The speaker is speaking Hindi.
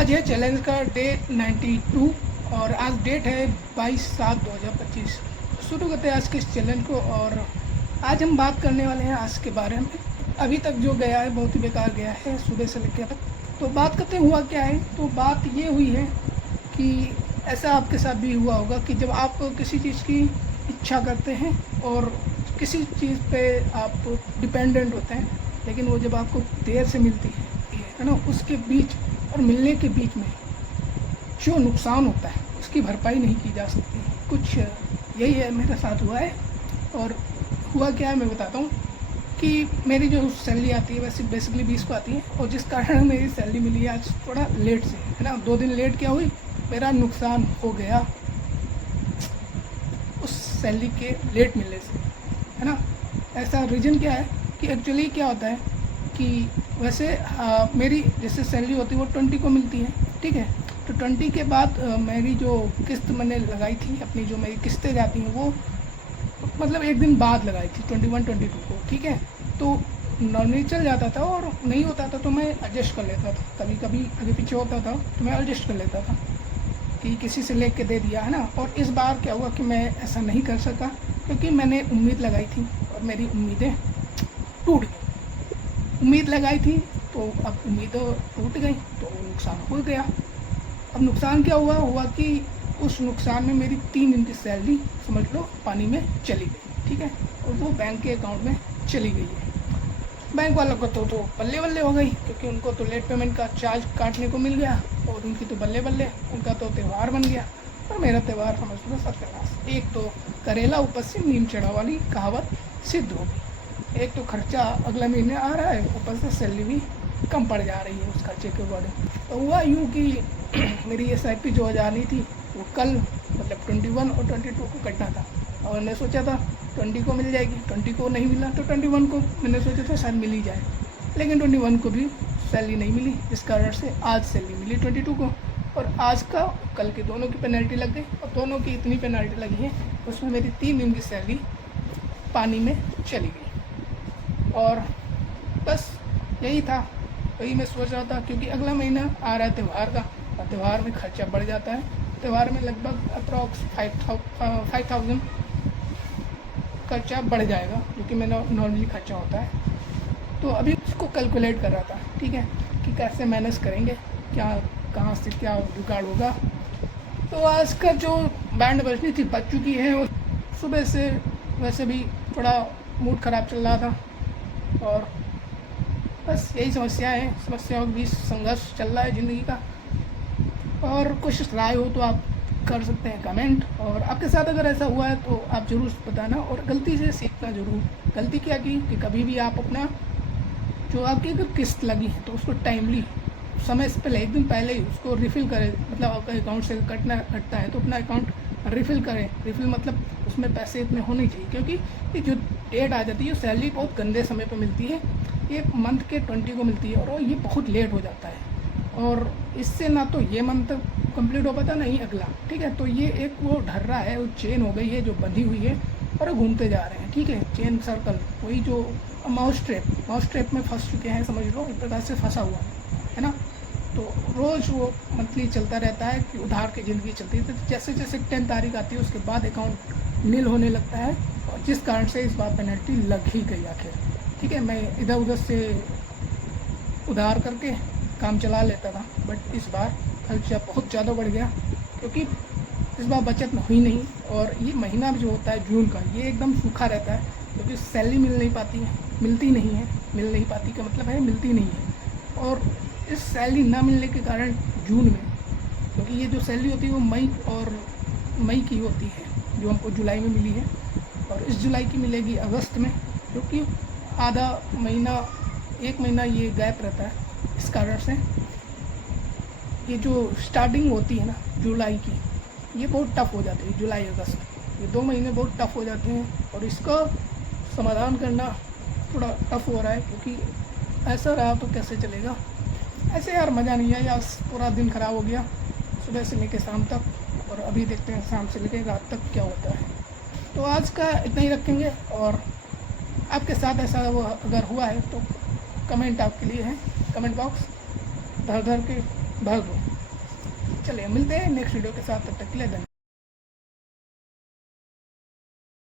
आज है चैलेंज का डे 92 और आज डेट है 22/7/2025। शुरू करते हैं आज के इस चैलेंज को। और आज हम बात करने वाले हैं आज के बारे में। अभी तक जो गया है बहुत ही बेकार गया है, सुबह से लेकर तक। तो बात करते हुआ क्या है, तो बात ये हुई है कि ऐसा आपके साथ भी हुआ होगा कि जब आप किसी चीज़ की इच्छा करते हैं और किसी चीज़ पे आप डिपेंडेंट होते हैं, लेकिन वो जब आपको देर से मिलती है ना, उसके बीच और मिलने के बीच में जो नुकसान होता है उसकी भरपाई नहीं की जा सकती। कुछ यही है मेरे साथ हुआ है। और हुआ क्या है मैं बताता हूँ कि मेरी जो सैलरी आती है वैसे बेसिकली 20 को आती है, और जिस कारण मेरी सैलरी मिली है आज थोड़ा लेट से, है ना। 2 दिन लेट क्या हुई, मेरा नुकसान हो गया उस सैलरी के लेट मिलने से, है ना। ऐसा रीज़न क्या है कि एक्चुअली क्या होता है कि वैसे मेरी जैसे सैलरी होती है वो 20 को मिलती है, ठीक है। तो 20 के बाद मेरी जो किस्त मैंने लगाई थी, अपनी जो मेरी किस्तें जाती हैं वो मतलब एक दिन बाद लगाई थी 21-22 को, ठीक है। तो नॉर्मली चल जाता था, और नहीं होता था तो मैं एडजस्ट कर लेता था। कभी कभी आगे पीछे होता था तो मैं एडजस्ट कर लेता था कि किसी से लेके दे दिया, है ना। और इस बार क्या हुआ कि मैं ऐसा नहीं कर सका क्योंकि मैंने उम्मीद लगाई थी और मेरी उम्मीदें टूट गई। उम्मीद लगाई थी तो अब उम्मीदें टूट गई तो नुकसान हो गया। अब नुकसान क्या हुआ कि उस नुकसान में मेरी 3 दिन की सैलरी समझ लो पानी में चली गई, ठीक है। और वो बैंक के अकाउंट में चली गई है। बैंक वालों को तो बल्ले बल्ले हो गई, क्योंकि उनको तो लेट पेमेंट का चार्ज काटने को मिल गया, और उनकी तो बल्ले बल्ले, उनका तो त्यौहार बन गया। और मेरा त्यौहार समझ लो सत्यानाश। एक तो करेला ऊपर से नीम चढ़ा वाली कहावत सिद्ध हो गई। एक तो खर्चा अगला महीने आ रहा है, ऊपर से सैलरी भी कम पड़ जा रही है उस खर्चे के अकॉर्डिंग। तो हुआ यूँ कि मेरी SIP जो जानी थी वो कल मतलब 21 और 22 को कटना था, और मैंने सोचा था 20 को मिल जाएगी। 20 को नहीं मिला तो 21 को मैंने सोचा था शायद मिल ही जाए, लेकिन 21 को भी सैलरी नहीं मिली, इस कारण से आज सैलरी मिली 22 को। और आज का कल के दोनों की पेनल्टी लग गई, और दोनों की इतनी पेनल्टी लगी है उसमें मेरी 3 दिन की सैलरी पानी में चली गई। और बस यही था, वही मैं सोच रहा था, क्योंकि अगला महीना आ रहा है त्यौहार का, और त्यौहार में खर्चा बढ़ जाता है। त्यौहार में लगभग अप्रॉक्स 5,000 खर्चा बढ़ जाएगा, क्योंकि मेरा नॉर्मली खर्चा होता है। तो अभी उसको कैलकुलेट कर रहा था, ठीक है, कि कैसे मैनेज करेंगे, क्या कहाँ से क्या जुगाड़ होगा। तो आज का जो बैंड बजनी थी बज चुकी है, और सुबह से वैसे भी थोड़ा मूड ख़राब चल रहा था, और बस यही समस्याओं के बीच संघर्ष चल रहा है ज़िंदगी का। और कुछ राय हो तो आप कर सकते हैं कमेंट, और आपके साथ अगर ऐसा हुआ है तो आप ज़रूर बताना, और गलती से सीखना ज़रूर। गलती क्या की कि कभी भी आप अपना जो आपकी अगर किस्त लगी है तो उसको टाइमली समय से पहले 1 दिन पहले ही उसको रिफ़िल करें। मतलब आपका अकाउंट से कटता है तो अपना अकाउंट रिफ़िल करें। रिफ़िल मतलब उसमें पैसे इतने होने चाहिए, क्योंकि ये जो डेट आ जाती है सैलरी बहुत गंदे समय पे मिलती है। ये मंथ के 20 को मिलती है, और ये बहुत लेट हो जाता है, और इससे ना तो ये मंथ कंप्लीट हो पाता, नहीं अगला, ठीक है। तो ये एक वो ढर्रा है, वो चेन हो गई है जो बंधी हुई है, और घूमते जा रहे हैं, ठीक है। चेन सर्कल, वही जो माउस ट्रैप में फंस चुके हैं, समझ लो, एक प्रकार से फंसा हुआ है ना। तो रोज़ वो मंथली चलता रहता है कि उधार की ज़िंदगी चलती है। तो जैसे जैसे 10 तारीख आती है उसके बाद अकाउंट नील होने लगता है, और जिस कारण से इस बार पेनल्टी लग ही गई आखिर, ठीक है। मैं इधर उधर से उधार करके काम चला लेता था, बट इस बार खर्चा बहुत ज़्यादा बढ़ गया, क्योंकि इस बार बचत हुई नहीं। और ये महीना जो होता है जून का, ये एकदम सूखा रहता है, क्योंकि सैलरी मिल नहीं पाती है, मिलती नहीं है। मिल नहीं पाती का मतलब है मिलती नहीं है। और इस सैलरी ना मिलने के कारण जून में, क्योंकि ये जो सैलरी होती है वो मई की होती है, जो हमको जुलाई में मिली है, और इस जुलाई की मिलेगी अगस्त में, क्योंकि आधा महीना 1 महीना ये गैप रहता है। इस कारण से ये जो स्टार्टिंग होती है ना जुलाई की, ये बहुत टफ हो जाती है। जुलाई अगस्त ये 2 महीने बहुत टफ हो जाते हैं, और इसका समाधान करना थोड़ा टफ हो रहा है, क्योंकि ऐसा रहा तो कैसे चलेगा। ऐसे यार मज़ा नहीं है, यार पूरा दिन ख़राब हो गया सुबह से लेकर शाम तक, और अभी देखते हैं शाम से लेकर रात तक क्या होता है। तो आज का इतना ही रखेंगे, और आपके साथ ऐसा वो अगर हुआ है तो कमेंट आपके लिए है, कमेंट बॉक्स धर धर के भर दो। चलिए मिलते हैं नेक्स्ट वीडियो के साथ, तब तक के लिए धन्यवाद।